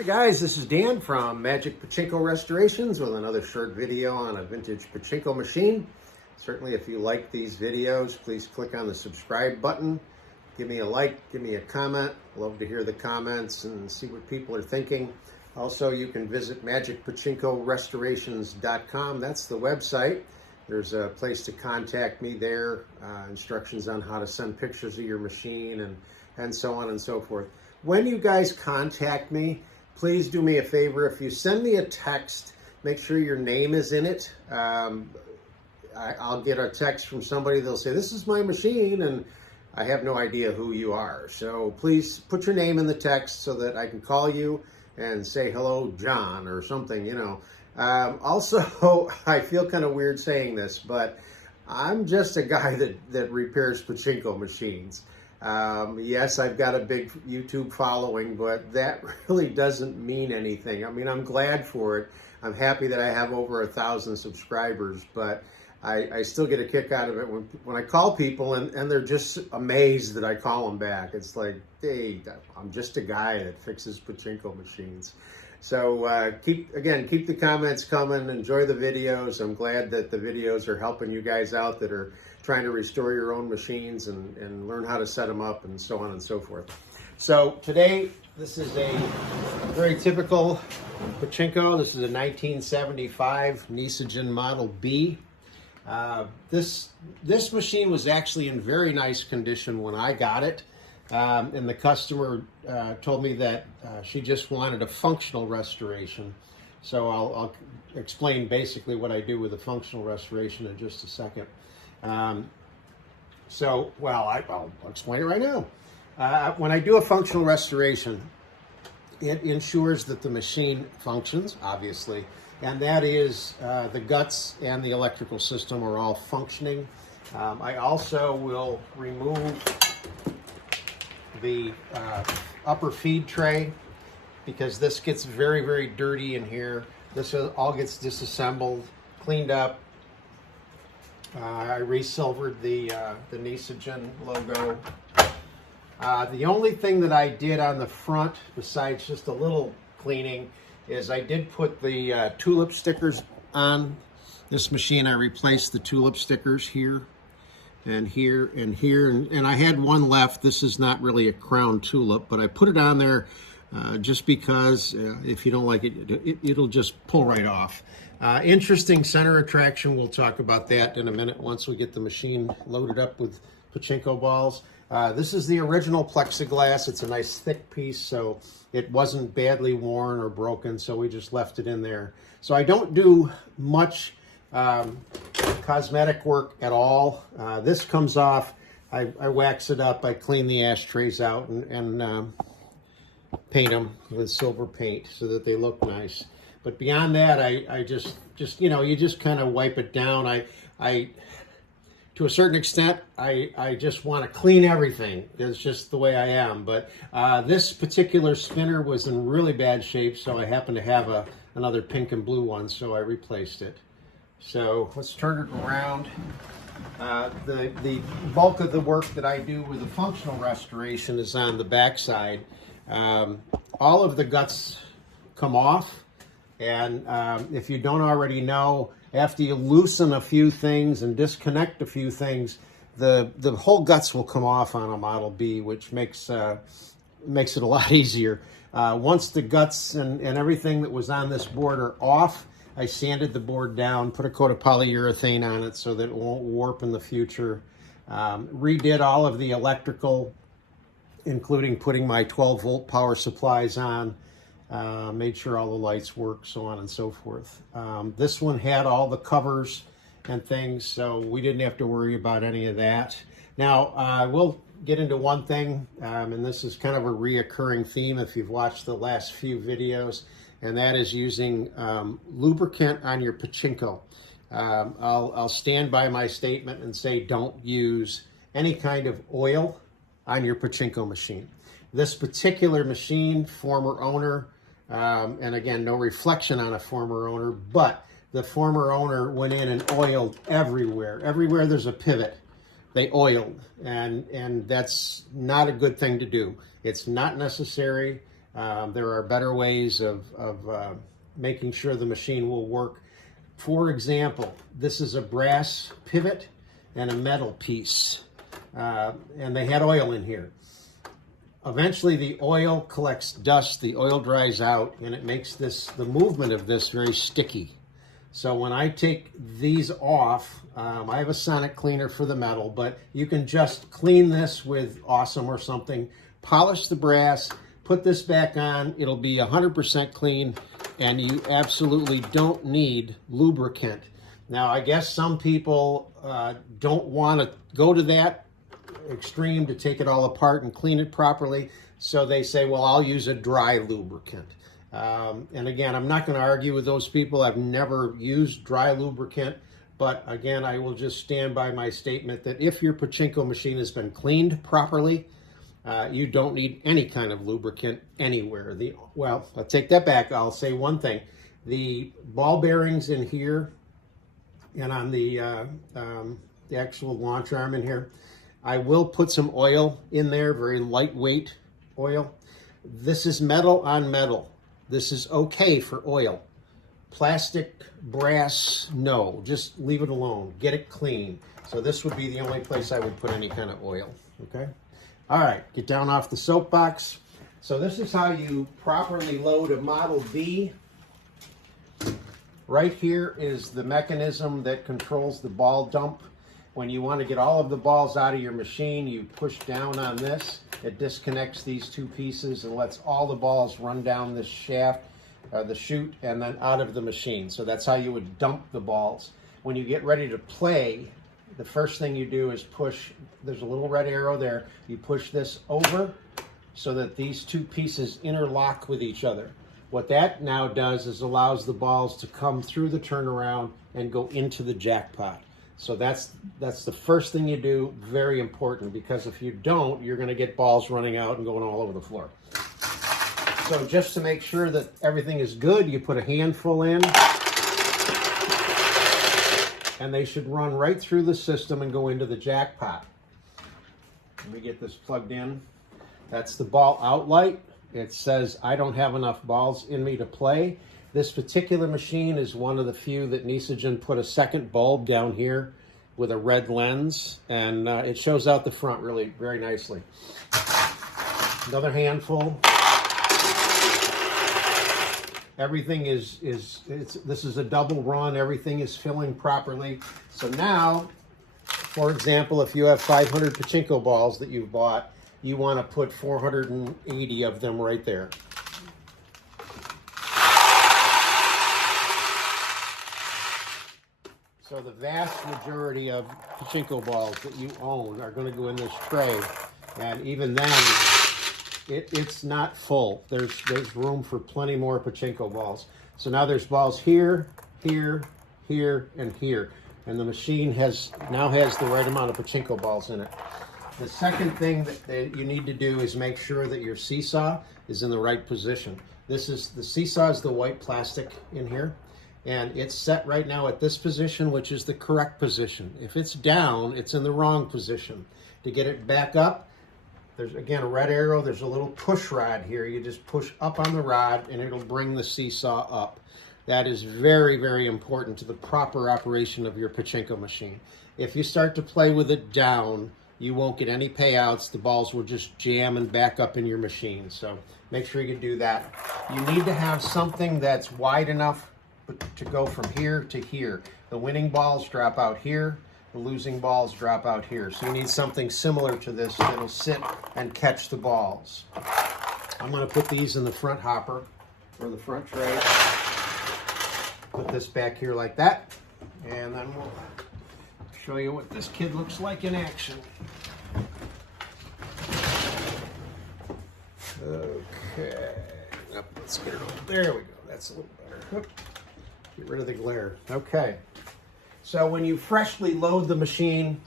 Hi guys, this is Dan from Magic Pachinko Restorations with another short video on a vintage pachinko machine. Certainly if you like these videos, please click on the subscribe button. Give me a like, give me a comment. Love to hear the comments and see what people are thinking. Also, you can visit magicpachinkorestorations.com. That's the website. There's a place to contact me there, instructions on how to send pictures of your machine and so on and so forth. When you guys contact me, please do me a favor. If you send me a text, make sure your name is in it. I'll get a text from somebody. They'll say, this is my machine, and I have no idea who you are. So please put your name in the text so that I can call you and say, hello, John, or something, you know. Also, I feel kind of weird saying this, but I'm just a guy that repairs pachinko machines. Yes, I've got a big YouTube following, but that really doesn't mean anything. I mean, I'm glad for it. I'm happy that I have over 1,000 subscribers, but I still get a kick out of it when I call people and they're just amazed that I call them back. It's like, hey, I'm just a guy that fixes pachinko machines. So keep the comments coming. Enjoy the videos. I'm glad that the videos are helping you guys out that are trying to restore your own machines and learn how to set them up and so on and so forth. So today, this is a very typical pachinko. This is a 1975 Nishijin Model B. This machine was actually in very nice condition when I got it. And the customer told me that she just wanted a functional restoration. So I'll explain basically what I do with a functional restoration in just a second. I'll explain it right now. When I do a functional restoration, it ensures that the machine functions, obviously, and that is the guts and the electrical system are all functioning. I also will remove the upper feed tray because this gets very, very dirty in here. This all gets disassembled, cleaned up. I resilvered the Nishijin logo. The only thing that I did on the front, besides just a little cleaning, is I did put the tulip stickers on this machine. I replaced the tulip stickers here and here and here, and I had one left. This is not really a crown tulip, but I put it on there just because if you don't like it, it'll just pull right off. Interesting center attraction. We'll talk about that in a minute once we get the machine loaded up with pachinko balls. This is the original plexiglass. It's a nice thick piece, so it wasn't badly worn or broken, so we just left it in there. So I don't do much cosmetic work at all. This comes off, I wax it up, I clean the ashtrays out and paint them with silver paint so that they look nice. But beyond that, I just you know, you just kind of wipe it down. I to a certain extent, I just want to clean everything. That's just the way I am. But this particular spinner was in really bad shape, so I happen to have another pink and blue one, so I replaced it. So let's turn it around. The bulk of the work that I do with the functional restoration is on the back side. All of the guts come off, and if you don't already know, after you loosen a few things and disconnect a few things, the whole guts will come off on a Model B, which makes it a lot easier. Once the guts and everything that was on this board are off, I sanded the board down, put a coat of polyurethane on it so that it won't warp in the future. Redid all of the electrical, including putting my 12-volt power supplies on. Made sure all the lights work, so on and so forth. This one had all the covers and things, so we didn't have to worry about any of that. Now, I will get into one thing, and this is kind of a reoccurring theme if you've watched the last few videos, and that is using lubricant on your pachinko. I'll stand by my statement and say don't use any kind of oil on your pachinko machine. This particular machine, former owner, and again, no reflection on a former owner, but the former owner went in and oiled everywhere. Everywhere there's a pivot, they oiled, and that's not a good thing to do. It's not necessary. There are better ways of making sure the machine will work. For example, this is a brass pivot and a metal piece, and they had oil in here. Eventually the oil collects dust, the oil dries out, and it makes the movement of this very sticky. So when I take these off, I have a sonic cleaner for the metal, but you can just clean this with Awesome or something, polish the brass, put this back on, it'll be 100% clean, and you absolutely don't need lubricant. Now, I guess some people don't want to go to that extreme to take it all apart and clean it properly, so they say, well, I'll use a dry lubricant. And again, I'm not going to argue with those people. I've never used dry lubricant, but again, I will just stand by my statement that if your pachinko machine has been cleaned properly, you don't need any kind of lubricant anywhere. Well, I'll take that back. I'll say one thing. The ball bearings in here and on the actual launch arm in here, I will put some oil in there, very lightweight oil. This is metal on metal. This is okay for oil. Plastic, brass, no. Just leave it alone. Get it clean. So this would be the only place I would put any kind of oil, okay? All right, get down off the soapbox. So this is how you properly load a Model B. Right here is the mechanism that controls the ball dump. When you want to get all of the balls out of your machine, you push down on this. It disconnects these two pieces and lets all the balls run down this shaft, the chute, and then out of the machine. So that's how you would dump the balls. When you get ready to play, the first thing you do is push, there's a little red arrow there, you push this over so that these two pieces interlock with each other. What that now does is allows the balls to come through the turnaround and go into the jackpot. So that's the first thing you do, very important, because if you don't, you're going to get balls running out and going all over the floor. So just to make sure that everything is good, you put a handful in, and they should run right through the system and go into the jackpot. Let me get this plugged in. That's the ball out light. It says I don't have enough balls in me to play. This particular machine is one of the few that Nishijin put a second bulb down here with a red lens, and it shows out the front really very nicely. Another handful. Everything this is a double run. Everything is filling properly. So now, for example, if you have 500 pachinko balls that you've bought, you want to put 480 of them right there. So the vast majority of pachinko balls that you own are going to go in this tray, and even then, it's not full. There's room for plenty more pachinko balls. So now there's balls here, here, here, and here, and the machine now has the right amount of pachinko balls in it. The second thing that you need to do is make sure that your seesaw is in the right position. The seesaw is the white plastic in here. And it's set right now at this position, which is the correct position. If it's down, it's in the wrong position. To get it back up, there's again a red arrow, there's a little push rod here. You just push up on the rod and it'll bring the seesaw up. That is very, very important to the proper operation of your pachinko machine. If you start to play with it down, you won't get any payouts. The balls will just jam and back up in your machine. So make sure you do that. You need to have something that's wide enough to go from here to here. The winning balls drop out here, the losing balls drop out here. So you need something similar to this that'll sit and catch the balls. I'm going to put these in the front hopper or the front tray. Put this back here like that, and then we'll show you what this kid looks like in action. Okay, let's get it over. There we go. That's a little better. Get rid of the glare. Okay. So when you freshly load the machine,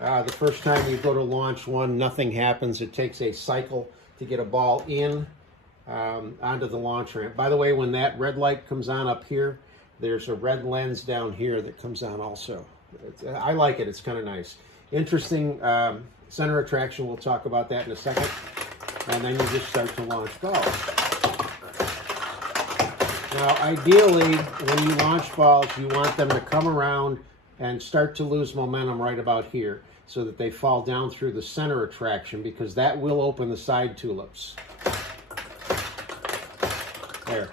the first time you go to launch one, nothing happens. It takes a cycle to get a ball in onto the launch ramp. By the way, when that red light comes on up here, there's a red lens down here that comes on also. I like it. It's kind of nice. Interesting center attraction. We'll talk about that in a second. and then you just start to launch balls. Now, ideally, when you launch balls, you want them to come around and start to lose momentum right about here so that they fall down through the center attraction, because that will open the side tulips. There.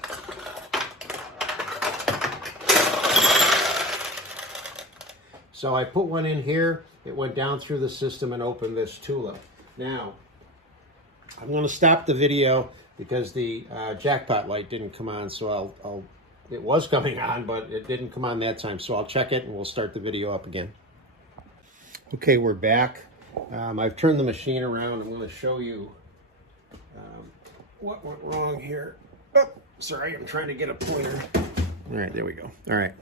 So I put one in here, it went down through the system and opened this tulip. Now, I'm going to stop the video because the jackpot light didn't come on, so it was coming on, but it didn't come on that time. So I'll check it and we'll start the video up again. Okay, we're back. I've turned the machine around. I'm going to show you what went wrong here. Oh, sorry, I'm trying to get a pointer. All right, there we go. All right.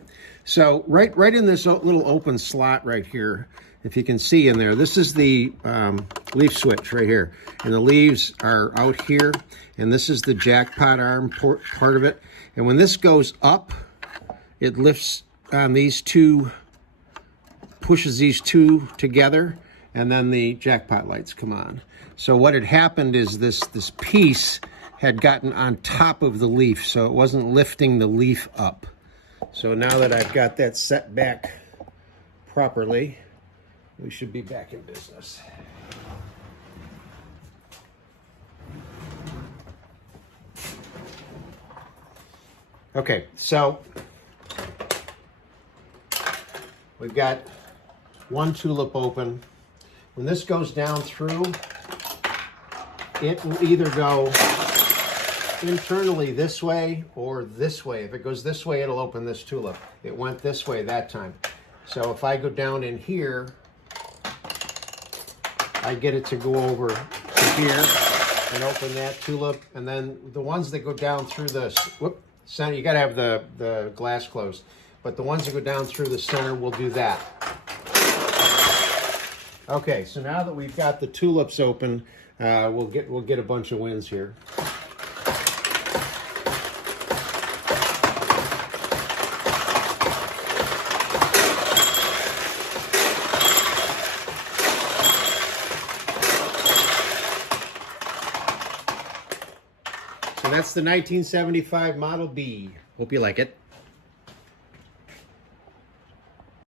So right in this little open slot right here, if you can see in there, this is the leaf switch right here. And the leaves are out here. And this is the jackpot arm part of it. And when this goes up, it lifts on these two, pushes these two together, and then the jackpot lights come on. So what had happened is this piece had gotten on top of the leaf, so it wasn't lifting the leaf up. So now that I've got that set back properly, we should be back in business. Okay, so we've got one tulip open. When this goes down through, it will either go internally this way or this way. If it goes this way, it'll open this tulip. It went this way that time. So if I go down in here, I get it to go over to here and open that tulip. And then the ones that go down through the center, you gotta have the glass closed. But the ones that go down through the center will do that. Okay, so now that we've got the tulips open, we'll get a bunch of wins here. So that's the 1975 Model B. Hope you like it.